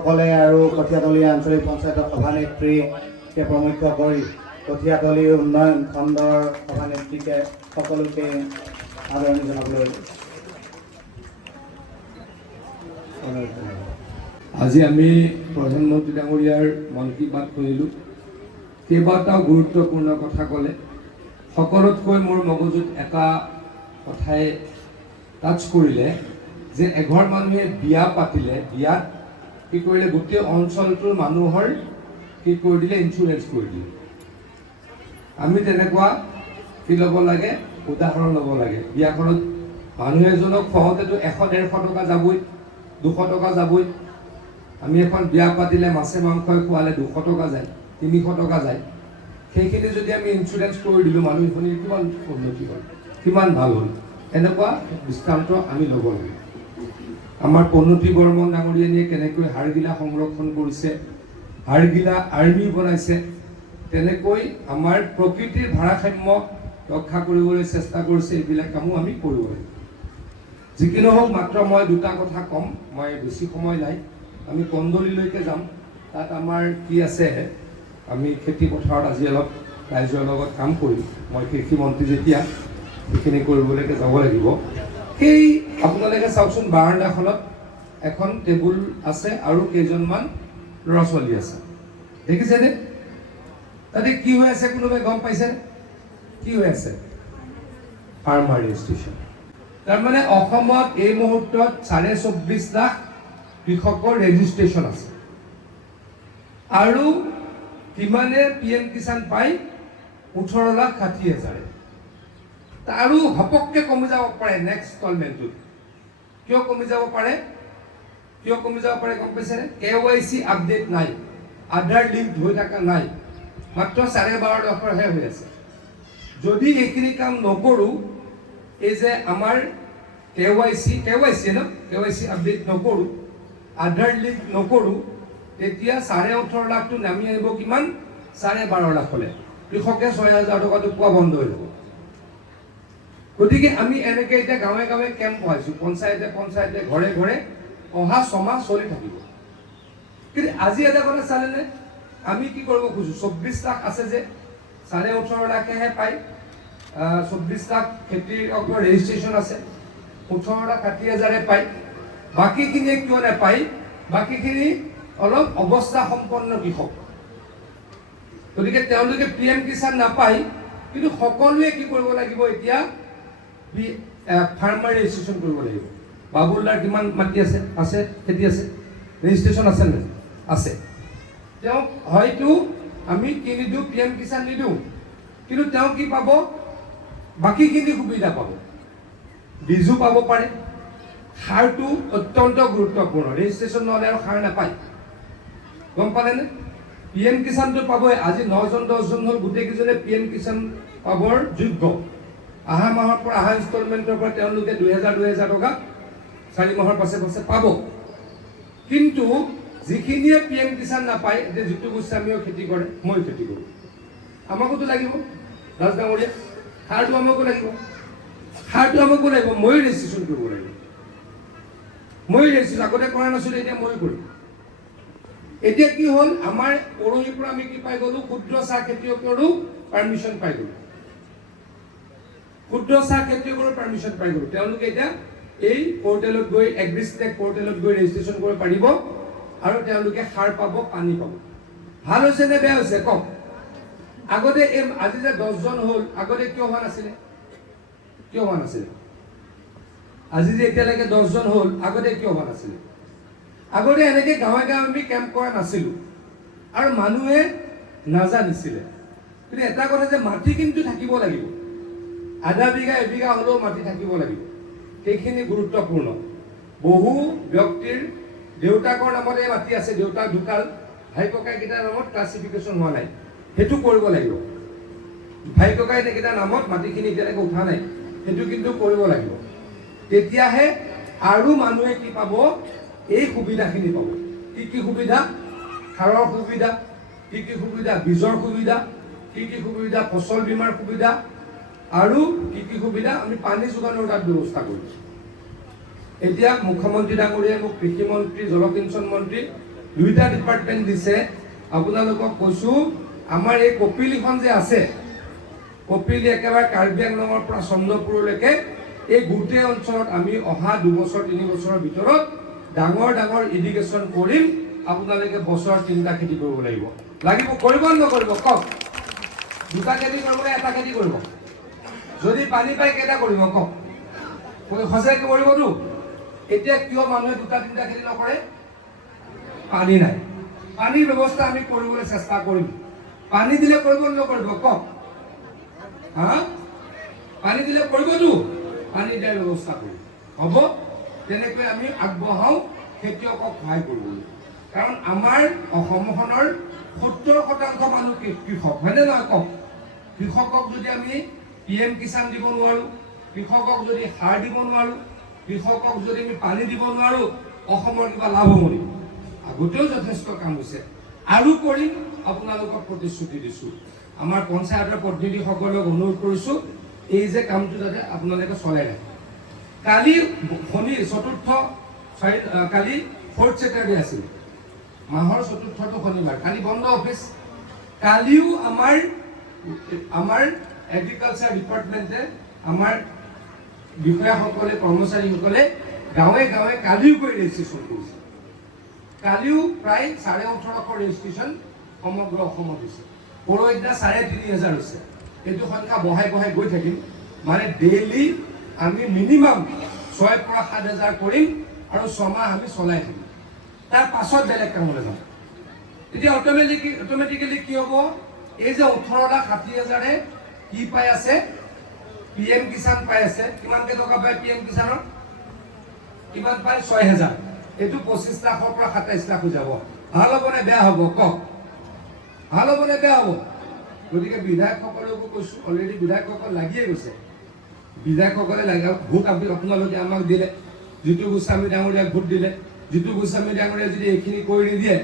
সকলে আৰু কঠীয়াতলী আঞ্চলিক পঞ্চায়তৰ সভানেত্ৰীকে প্ৰমুখ্য কৰি কঠীয়াতলী উন্নয়ন খণ্ডৰ সভানেত্ৰীকে সকলোকে আদৰণি জনাবলৈ আজি আমি প্ৰধানমন্ত্ৰী ডাঙৰীয়াৰ মন কী বাত শুনিলোঁ। কেইবাটাও গুৰুত্বপূৰ্ণ কথা ক'লে। সকলোতকৈ মোৰ মগজুত এটা কথাই টাচ কৰিলে যে এঘৰ মানুহে বিয়া পাতিলে, বিয়াত কি কৰিলে গোটেই অঞ্চলটোৰ মানুহৰ কি কৰি দিলে, ইঞ্চুৰেঞ্চ কৰি দিলে। আমি তেনেকুৱা কি ল'ব লাগে, উদাহৰণ ল'ব লাগে। বিয়াখনত মানুহ এজনক খুৱাওঁতেতো 100-150 টকা যাবই, 200 টকা যাবই। আমি এখন বিয়া পাতিলে মাছে মাংসই খোৱালে 200 টকা যায়, 300 টকা যায়। সেইখিনি যদি আমি ইঞ্চুৰেঞ্চ কৰি দিলোঁ, মানুহখিনিৰ কিমান উন্নতি হ'ল, কিমান ভাল হ'ল। এনেকুৱা দৃষ্টান্ত আমি ল'ব লাগে। আমাৰ পনতি বৰ্মন ডাঙৰীয়ানীয়ে কেনেকৈ হাড়গিলা সংৰক্ষণ কৰিছে, হাড়গিলা আৰ্মি বনাইছে, তেনেকৈ আমাৰ প্ৰকৃতিৰ ভাৰসাম্য ৰক্ষা কৰিবলৈ চেষ্টা কৰিছে। এইবিলাক কামো আমি কৰিব লাগে। যি কি নহওক, মাত্ৰ মই দুটা কথা ক'ম, মই বেছি সময় নাই। আমি কন্দলীলৈকে যাম। তাত আমাৰ কি আছে, আমি খেতি পথাৰত আজি অলপ ৰাইজৰ লগত কাম কৰিম। মই কৃষি মন্ত্ৰী যেতিয়া সেইখিনি কৰিবলৈকে যাব লাগিব। সেই আপোনালোকে চাওকচোন, বাৰাণ্ডাখনত এখন টেবুল আছে আৰু কেইজনমান ল'ৰা ছোৱালী আছে, দেখিছেনে? তাতে কি হৈ আছে কোনোবাই গম পাইছে? কি হৈ আছে? Farmer registration. তাৰমানে অসমত এই মুহূৰ্তত 24.5 লাখ কৃষকৰ ৰেজিষ্ট্ৰেশ্যন আছে আৰু কিমানে PM কিষাণ পায়? 18,60,000। আৰু ঘপককৈ কমি যাব পাৰে নেক্সট ইনষ্টলমেণ্টটোত। কিয় কমি যাব পাৰে? কিয় কমি যাব পাৰে গম পাইছেনে? KYC আপডেট নাই, আধাৰ লিংক হৈ থকা নাই, মাত্ৰ 12,500হে হৈ আছে। যদি এইখিনি কাম নকৰোঁ, এই যে আমাৰ KYC আপডেট নকৰোঁ, আধাৰ লিংক নকৰোঁ, তেতিয়া 18.5 লাখটো নামি আহিব কিমান? 12.5 লাখলৈ। কৃষকে 6,000 টকাটো পোৱা বন্ধ হৈ যাব। গতিকে আমি এনেকৈ এতিয়া গাঁৱে গাঁৱে কেম্প পঢ়াইছোঁ, পঞ্চায়তে ঘৰে ঘৰে অহা 6 মাহ চলি থাকিব। কিন্তু আজি এটা কথা চালেনে, আমি কি কৰিব খোজোঁ? 24 লাখ আছে যে 18.5 লাখেহে পায়। 24 লাখ খেতিৰ ৰেজিষ্ট্ৰেশ্যন আছে, 18,60,000 পায়। বাকীখিনিয়ে কিয় নাপায়? বাকীখিনি অলপ অৱস্থা সম্পন্ন কৃষক। গতিকে তেওঁলোকে PM কিষাণ নাপায়। কিন্তু সকলোৱে কি কৰিব লাগিব এতিয়া? ফাৰ্মাৰ ৰেজিষ্ট্ৰেশ্যন কৰিব লাগিব। বাবুলদাৰ কিমান মাটি আছে খেতি আছে, ৰেজিষ্ট্ৰেশ্যন আছে নে? আছে। তেওঁক হয়তো আমি কি নিদিওঁ, PM কিষাণ নিদিওঁ, কিন্তু তেওঁ কি পাব? বাকীখিনি সুবিধা পাব। বীজো পাব পাৰে। সাৰটো অত্যন্ত গুৰুত্বপূৰ্ণ, ৰেজিষ্ট্ৰেশ্যন নহ'লে আৰু সাৰ নাপায়, গম পালেনে? PM কিষাণটো পাবই। আজি 9-10জন হ'ল, গোটেইকেইজনে PM কিষাণ পাবৰ যোগ্য। অহা মাহৰ পৰা, অহা ইনষ্টলমেণ্টৰ পৰা তেওঁলোকে 2,000 টকা 4 মাহৰ পাছে পাছে পাব। কিন্তু যিখিনিয়ে PM কিষাণ নাপায়, এতিয়া জিতু গোস্বামীও খেতি কৰে, মই খেতি কৰোঁ, আমাকোতো লাগিব। ৰাজ ডাঙৰীয়া, সাৰটো আমাকো লাগিব, ময়ো ৰেজিষ্ট্ৰেশ্যন কৰিব লাগিব। আগতে কৰা নাছিলোঁ, এতিয়া ময়ো কৰিম। এতিয়া কি হ'ল, আমাৰ পৰহিৰ পৰা আমি কি পাই গ'লোঁ? ক্ষুদ্ৰ চাহ খেতিয়কৰো পাৰ্মিশ্যন পাই গ'লোঁ। তেওঁলোকে এতিয়া এই পৰ্টেলত গৈ, এগ্ৰিষ্টেক পৰ্টেলত গৈ ৰেজিষ্ট্ৰেশ্যন কৰিব পাৰিব আৰু তেওঁলোকে সাৰ পাব, পানী পাব। ভাল হৈছে নে বেয়া হৈছে কওক? আগতে আজি যে 10জন হ'ল, আগতে কিয় হোৱা নাছিলে? আজি যে এতিয়ালৈকে 10জন হ'ল, আগতে কিয় হোৱা নাছিলে? আগতে এনেকৈ গাঁৱে গাঁৱে আমি কেম্প কৰা নাছিলোঁ আৰু মানুহে নাজানিছিলে। কিন্তু এটা কথা যে মাটি কিন্তু থাকিব লাগিব, আধা বিঘা 1 বিঘা হ'লেও মাটি থাকিব লাগিব। সেইখিনি গুৰুত্বপূৰ্ণ। বহু ব্যক্তিৰ দেউতাকৰ নামত এই মাটি আছে, দেউতাক ঢুকাল, ভাই ককাইকেইটাৰ নামত ক্লাছিফিকেশ্যন হোৱা নাই, সেইটো কৰিব লাগিব। ভাই ককাইকেইটাৰ নামত মাটিখিনি এতিয়ালৈকে উঠা নাই, সেইটো কিন্তু কৰিব লাগিব। তেতিয়াহে আৰু মানুহে কি পাব? এই সুবিধাখিনি পাব। কি সুবিধা? সাৰৰ সুবিধা, কি সুবিধা? বীজৰ সুবিধা, কি সুবিধা? ফচল বীমাৰ সুবিধা, আৰু কি সুবিধা? আমি পানী যোগানৰ তাত ব্যৱস্থা কৰিছোঁ। এতিয়া মুখ্যমন্ত্ৰী ডাঙৰীয়াই মোক কৃষি মন্ত্ৰী, জলসিঞ্চন মন্ত্ৰী দুইটা ডিপাৰ্টমেণ্ট দিছে। আপোনালোকক কৈছোঁ, আমাৰ এই কপিলীখন যে আছে, কপিলী একেবাৰে কাৰ্বি আংলঙৰ পৰা চন্দ্ৰপুৰলৈকে এই গোটেই অঞ্চলত আমি অহা 2 বছৰ 3 বছৰৰ ভিতৰত ডাঙৰ ডাঙৰ ইৰিগেশ্যন কৰিম। আপোনালোকে বছৰত 3টা খেতি কৰিব লাগিব। কৰিব নকৰিব কওক? 2টা খেতি কৰিব নে 1টা খেতি কৰিব? যদি পানী পাই কেইটা কৰিব কওক? সঁচাকৈ কৰিবতো? এতিয়া কিয় মানুহে 2টা 3টা খেতি নকৰে? পানী নাই। পানীৰ ব্যৱস্থা আমি কৰিবলৈ চেষ্টা কৰিম। পানী দিলে কৰিব নকৰিব কওক? পানী দিলে কৰিবতো? পানী দিয়াৰ ব্যৱস্থা কৰিম। হ'ব? তেনেকৈ আমি আগবঢ়াওঁ খেতিয়কক সহায় কৰিবলৈ। কাৰণ আমাৰ অসমখনৰ 70% মানুহ কৃষক, হয়নে নহয় কওক? কৃষকক যদি আমি PM কিষাণ দিব নোৱাৰোঁ, কৃষকক যদি সাৰ দিব নোৱাৰোঁ, কৃষকক যদি আমি পানী দিব নোৱাৰোঁ, অসমৰ কিবা লাভ হ'ব নেকি? আগতেও যথেষ্ট কাম হৈছে, আৰু কৰিম। আপোনালোকক প্ৰতিশ্ৰুতি দিছোঁ। আমাৰ পঞ্চায়তৰ প্ৰতিনিধিসকলক অনুৰোধ কৰিছোঁ, এই যে কামটো যাতে আপোনালোকে চলাই ৰাখে। কালি কালি 4th Saturday আছিল, মাহৰ 4টো শনিবাৰ। কালি বন্ধ অফিচ। কালিও আমাৰ এগ্ৰিকালচাৰ ডিপাৰ্টমেণ্টে, আমাৰ বিষয়াসকলে, কৰ্মচাৰীসকলে গাঁৱে গাঁৱে কালিও গৈ ৰেজিষ্ট্ৰেশ্যন কৰিছে। কালিও প্ৰায় 1850 ৰেজিষ্ট্ৰেশ্যন সমগ্ৰ অসমত হৈছে। পৰহিদিনা 3500 হৈছে। এইটো সংখ্যা বঢ়াই বঢ়াই গৈ থাকিম। মানে ডেইলি আমি মিনিমাম 6,000 পৰা 7,000 কৰিম, আৰু 6 মাহ আমি চলাই থাকিম। তাৰ পাছত বেলেগ কামলৈ যাম। এতিয়া অট'মেটিকেলি কি হ'ব? এই যে 18,60,000 কি পাই আছে? PM কিষাণ পাই আছে। কিমানকে টকা পায় PM কিষাণৰ? কিমান পায়? 6,000। এইটো 25 লাখৰ পৰা 27 লাখ হৈ যাব। ভাল হ'ব নে বেয়া হ'ব কওক? ভাল হ'ব নে বেয়া হ'ব? গতিকে বিধায়কসকলকো কৈছোঁ, অলৰেডি বিধায়কসকল লাগিয়ে গৈছে। বিধায়কসকলে ভোট আপোনালোকে আমাক দিলে, জিতু গোস্বামী ডাঙৰীয়াক ভোট দিলে। জিতু গোস্বামী ডাঙৰীয়াই যদি এইখিনি কৰি নিদিয়ে,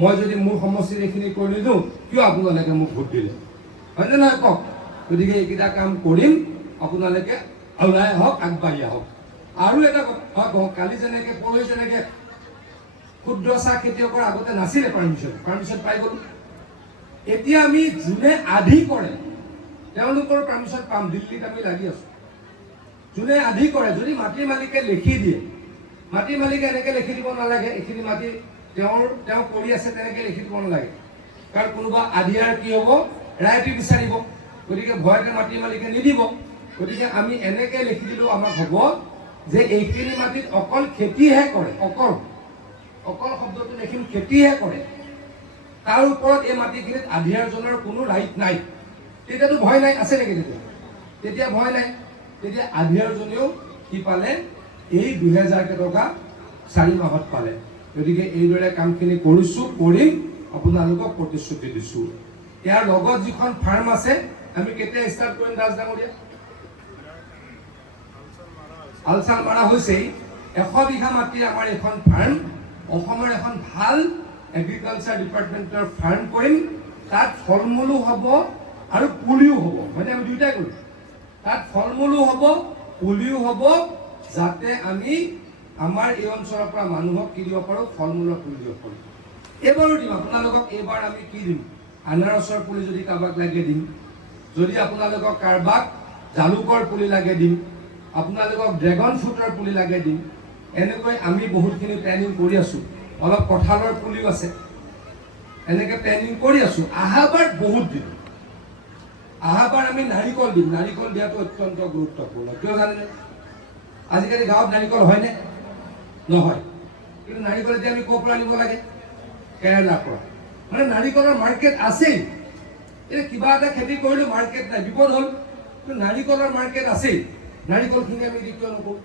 মই যদি মোৰ সমষ্টিত এইখিনি কৰি নিদিওঁ, কিয় আপোনালোকে মোক ভোট দিলে? হয়নে নহয় কওক? গতিকে এইকেইটা কাম কৰিম। আপোনালোকে ওলাই আহক, আগবাঢ়ি আহক। আৰু এটা কথা কওঁ, কালি যেনেকৈ পৰহি যেনেকৈ ক্ষুদ্ৰ চাহ খেতিয়কৰ আগতে নাছিলে পাৰ্মিশ্যন পাই গ'লো। এতিয়া আমি যোনে আধি কৰে তেওঁলোকৰ পাৰ্মিশ্যন পাম। দিল্লীত আমি লাগি আছোঁ। যোনে আধি কৰে, যদি মাটিৰ মালিকে লিখি দিয়ে, মাটিৰ মালিকে এনেকৈ লিখি দিব নালাগে, এইখিনি মাটি তেওঁ কৰি আছে তেনেকৈ লিখি দিব নালাগে। কাৰণ কোনোবা আধিয়াৰ কি হ'ব? ৰাইটি বিচাৰিব। গতিকে ভয়তে মাটিৰ মালিকে নিদিব। গতিকে আমি এনেকৈ লিখি দিলেও আমাক হ'ব যে এইখিনি মাটিত অকল খেতিহে কৰে। অকল শব্দটো লিখিম, খেতিহে কৰে। তাৰ ওপৰত এই মাটিখিনিত আধিয়াৰজনৰ কোনো ৰাইট নাই। তেতিয়াতো ভয় নাই, আছে নেকি? তেতিয়া ভয় নাই। তেতিয়া আধিয়াৰজনেও কি পালে? এই 2,000 টকা 4 মাহত পালে। গতিকে এইদৰে কামখিনি কৰিম। আপোনালোকক প্ৰতিশ্ৰুতি দিছোঁ। ইয়াৰ লগত যিখন ফাৰ্ম আছে, আমি কেতিয়া ষ্টাৰ্ট কৰিম দাস ডাঙৰীয়া? আলচাল মাৰা হৈছেই। 100 বিঘা মাটিৰ আমাৰ এখন ফাৰ্ম, অসমৰ এখন ভাল এগ্ৰিকালচাৰ ডিপাৰ্টমেণ্টৰ ফাৰ্ম কৰিম। তাত ফল মূলো হ'ব আৰু পুলিও হ'ব। মানে আমি দুয়োটাই কৰিম। তাত ফল মূলো হ'ব, পুলিও হ'ব, যাতে আমি আমাৰ এই অঞ্চলৰ পৰা মানুহক কি দিব পাৰোঁ? ফল মূলৰ পুলি দিব পাৰোঁ। এইবাৰো দিম আপোনালোকক। এইবাৰ আমি কি দিম? আনাৰসৰ পুলি যদি কাৰোবাক লাগে দিম। যদি আপোনালোকক কাৰোবাক জালুকৰ পুলি লাগে দিম। আপোনালোকক ড্ৰেগন ফ্ৰুটৰ পুলি লাগে দিম। এনেকৈ আমি বহুতখিনি প্লেনিং কৰি আছোঁ। অলপ কঁঠালৰ পুলিও আছে। এনেকৈ প্লেনিং কৰি আছোঁ। আহাবাৰ বহুত দিম। আহাবাৰ আমি নাৰিকল দিম। নাৰিকল দিয়াটো অত্যন্ত গুৰুত্বপূৰ্ণ। কিয় জানেনে? আজিকালি গাঁৱত নাৰিকল হয়নে? নহয়। কিন্তু নাৰিকল এতিয়া আমি ক'ৰ পৰা আনিব লাগে? কেৰেলাৰ পৰা। মানে নাৰিকলৰ মাৰ্কেট আছেই। এতিয়া কিবা এটা খেতি কৰিলোঁ, মাৰ্কেট নাই, বিপদ হ'ল। কিন্তু নাৰিকলৰ মাৰ্কেট আছেই। নাৰিকলখিনি আমি কিয় নকৰোঁ?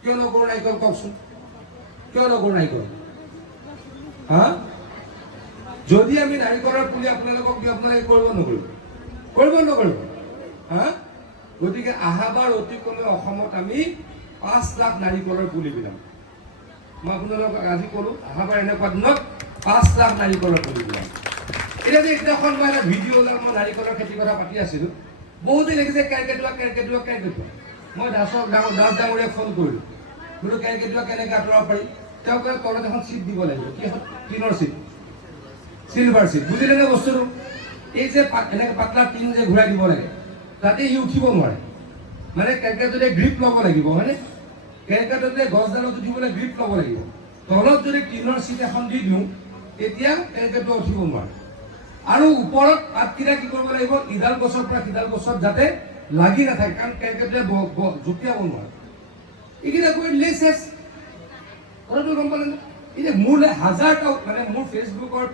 কিয় নকৰোঁ নাৰিকল কওকচোন? কিয় নকৰোঁ নাৰিকল? যদি আমি নাৰিকলৰ পুলি আপোনালোকক দিওঁ, আপোনালোকে কৰিব নকৰিব? গতিকে আহাবাৰ অতি কমেও অসমত আমি 5 লাখ নাৰিকলৰ পুলি বিলাম। মই আপোনালোকক আজি ক'লোঁ, আহাবাৰ এনেকুৱা দিনত 5 লাখ নাৰিকলৰ পুলি বিলাম। এতিয়া যে সেইদিনাখন মই এটা ভিডিঅ' ওলাই মই নাৰিকলৰ খেতিৰ কথা পাতি আছিলোঁ। বহুতে দেখিছে কেৰ্কেটুৱা। মই দাস ডাঙৰীয়াক ফোন কৰিলোঁ। বোলো কেৰ্কেটুৱা কেনেকৈ আঁতৰাব পাৰি? তেওঁক তলত এখন চিট দিব লাগিব, কি এখন টিনৰ চিট, চিলভাৰ চিট, বুজিলে নে বস্তুটো? এই যে এনেকৈ পাতলা টিন যে ঘূৰাই দিব লাগে, তাতে ই উঠিব নোৱাৰে, মানে কেৰকেটুৱাটোৱে গ্ৰিপ ল'ব লাগিব, হয়নে? কেৰকেটুৱাটোৱে গছডালত উঠিবলৈ গ্ৰিপ ল'ব লাগিব। তলত যদি টিনৰ চিট এখন দি দিওঁ তেতিয়া কেৰকেটুৱা উঠিব নোৱাৰে। আৰু ওপৰত পাতকেইটা কি কৰিব লাগিব, ইডাল গছৰ পৰা সিডাল গছত যাতে লাগি নাথাকে, কাৰণ কেৰকেটুৱাই জঁপিয়াব নোৱাৰে। এইকেইটা কৰি দিলেই চেছ, কথাটো গম পালে? এতিয়া মোৰলৈ হাজাৰটা, মানে মোৰ ফেচবুকৰ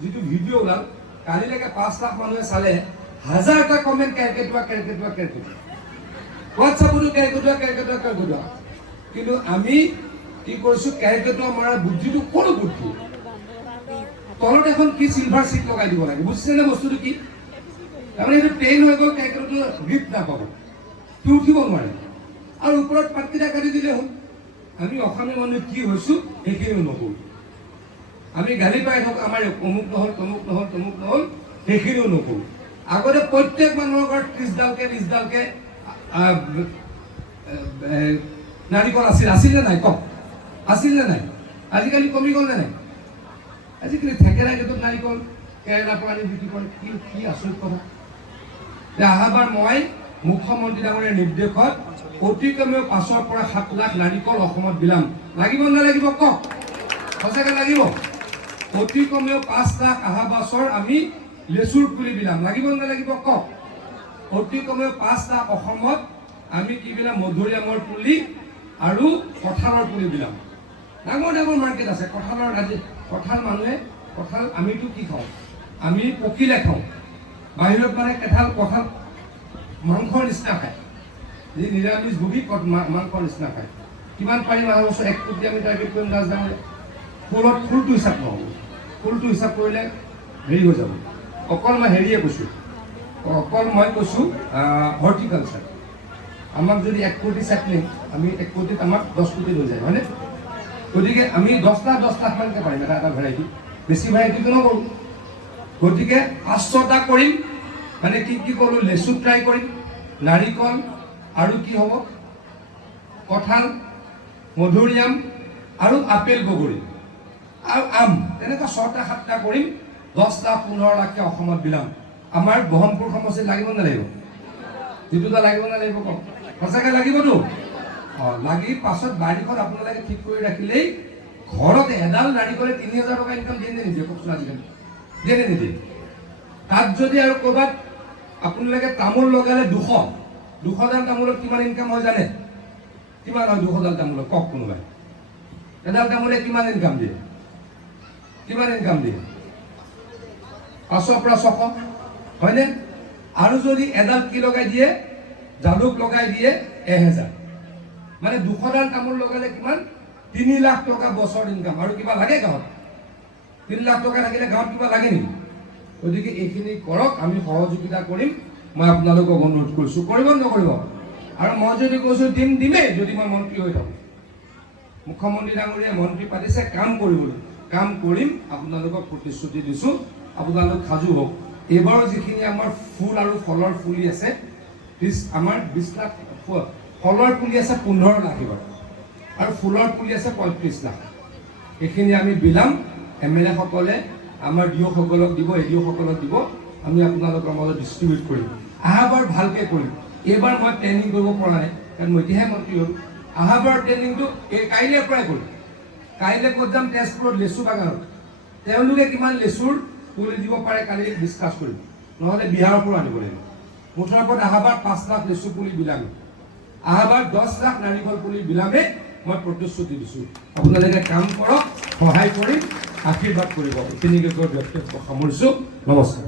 যিটো ভিডিঅ' ওলাল কালিলৈকে 5 লাখ মানুহে চালে, হাজাৰটা কমেণ্ট কেৰকেটুৱা কেৰকেটুৱা কেৰকেটুৱা, হোৱাটছআপতো কেৰকেটুৱা কেৰকেটুৱা কেৰকেটুৱা। কিন্তু আমি কি কৰিছোঁ, কেৰকেটুৱা মৰাৰ বুদ্ধিটো কোনো বুদ্ধি, তলত এখন কি চিলভাৰ চিট লগাই দিব লাগে, বুজিছেনে বস্তুটো কি? তাৰমানে এইটো ট্ৰেইন হৈ গ'ল, কেৰকেটুৱাটো গ্ৰিপ নাপাব, সি উঠিব নোৱাৰে। আৰু ওপৰত পাতকেইটা কাটি দিলে হ'ল। আমি অসমীয়া মানুহ কি হৈছোঁ সেইখিনিও নকৰোঁ। আমি গালি পাই থাকোঁ, আমাৰ অমুক নহ'ল তমুক নহ'ল তমুক নহ'ল, সেইখিনিও নকৰোঁ। আগতে প্ৰত্যেক মানুহৰ ঘৰত 30ডালকে 20ডালকে নাৰিকল আছিল নে নাই? কওক, আছিল নে নাই? আজিকালি কমি গ'ল নে নাই? আজিকালি থেকেৰা গেটত নাৰিকল, কেৰেলাৰ পৰা আনি বিক্ৰী কৰে, কি আচৰিত কথা। অহাবাৰ মই মুখ্যমন্ত্ৰী ডাঙৰীয়াৰ নিৰ্দেশত অতি কমেও 5 পৰা 7 লাখ নাৰিকল অসমত বিলাম। লাগিব নালাগিব কওক, সঁচাকৈ লাগিব। অতি কমেও 5 লাখ অহা বছৰ আমি লেচুৰ পুলি বিলাম, লাগিব নালাগিব কওক। অতি কমেও 5 লাখ অসমত আমি কি বিলাম, মধুৰিআমৰ পুলি আৰু কঁঠালৰ পুলি বিলাম। ডাঙৰ ডাঙৰ মাৰ্কেট আছে কঁঠালৰ। আজি কঁঠাল মানুহে, কঁঠাল আমিতো কি খাওঁ, আমি পকিলে খাওঁ, বাহিৰত মানে কঁঠাল মাংসৰ নিচিনা খায়, যি নিৰামিষ ভোগী মাংসৰ নিচিনা খায়। কিমান পাৰিম অহা বছৰ 1 কোটি আমি টাৰ্গেট কৰিম ৰাজধানী। ফুলটো হিচাপ নহ'ব, ফুলটো হিচাপ কৰিলে হেৰি হৈ যাব। অকল মই হেৰিয়ে কৈছোঁ, মই কৈছোঁ হৰ্টিকালচাৰ। আমাক যদি 1 কোটি ছেটলিং, আমি 1 কোটিত আমাক 10 কোটি হৈ যায়, হয়নে? গতিকে আমি 10 লাখ মানকৈ পাৰিম এটা ভেৰাইটি, বেছি ভেৰাইটিটো নকৰোঁ। গতিকে 500টা কৰিম, মানে কি কৰোঁ, লেচু ট্ৰাই কৰিম, নাৰিকল আৰু কি হ'ব, কঁঠাল, মধুৰিআম আৰু আপেল বগৰী আৰু আম, তেনেকুৱা 6টা 7টা কৰিম। 10 লাখ 15 লাখকৈ অসমত বিলাম। আমাৰ ব্ৰহ্মপুৰ সমষ্টিত লাগিব নালাগিব? যিটোটা লাগিব নালাগিব কওক, সঁচাকৈ লাগিবতো? লাগি পাছত বাৰীখন আপোনালোকে ঠিক কৰি ৰাখিলেই ঘৰত এডাল নাৰিকলে 3000 টকা ইনকাম দিয়ে নে নিদিয়ে কওকচোন? আজিকালি দিয়ে নে নিদিয়ে? তাত যদি আৰু ক'ৰবাত আপোনালোকে তামোল লগালে 200ডাল তামোলত কিমান ইনকাম হয় জানে? কিমান হয় 200ডাল তামোলত কওক কোনোবাই? এডাল তামোলে কিমান ইনকাম দিয়ে? কিমান ইনকাম দিয়ে? 500 পৰা 600, হয়নে? আৰু যদি এডাল কি লগাই দিয়ে, জালুক লগাই দিয়ে 1000, মানে 200ডাল তামোল লগালে কিমান? 3 লাখ টকা বছৰ ইনকাম। আৰু কিবা লাগে গাঁৱত? 3 লাখ টকা থাকিলে গাঁৱত কিবা লাগে নেকি? গতিকে এইখিনি কৰক, আমি সহযোগিতা কৰিম। মই আপোনালোকক অনুৰোধ কৰিছোঁ, কৰিব নকৰিব? আৰু মই যদি কৈছোঁ দিমেই, যদি মই মন্ত্ৰী হৈ থাকোঁ। মুখ্যমন্ত্ৰী ডাঙৰীয়াই মন্ত্ৰী পাতিছে কাম কৰিবলৈ, কাম কৰিম। আপোনালোকক প্ৰতিশ্ৰুতি দিছোঁ, আপোনালোক সাজু হওক। এইবাৰো যিখিনি আমাৰ ফুল আৰু ফলৰ পুলি আছে, আমাৰ 20 লাখ ফলৰ পুলি আছে 15 লাখ এইবাৰ, আৰু ফুলৰ পুলি আছে 35 লাখ। এইখিনি আমি বিলাম। MLA সকলে আমাৰ ডিঅ'সকলক দিব, ADO সকলক দিব, আমি আপোনালোকৰ মাজত ডিষ্ট্ৰিবিউট কৰিম। অহাবাৰ ভালকৈ কৰিম। এইবাৰ মই ট্ৰেইনিং কৰিব পৰা নাই, কাৰণ মই এতিয়াহে মন্ত্ৰী হ'লোঁ। অহাবাৰ ট্ৰেইনিংটো কাইলৈৰ পৰাই কৰিম। কাইলৈ ক'ত যাম? তেজপুৰত লেচু বাগানত। তেওঁলোকে কিমান লেচুৰ পুলি দিব পাৰে কালি ডিছকাছ কৰিম, নহ'লে বিহাৰৰ পৰা আনিব লাগিব। মুঠৰ ওপৰত অহাবাৰ 5 লাখ লেচু পুলি বিলামেই, অহাবাৰ 10 লাখ নাৰিকল পুলি বিলামেই মই প্ৰতিশ্ৰুতি দিছোঁ। আপোনালোকে কাম কৰক, সহায় কৰিম, আশীৰ্বাদ কৰিব। এইখিনিকে কৈ ব্যক্তিত্ব সামৰিছোঁ। নমস্কাৰ।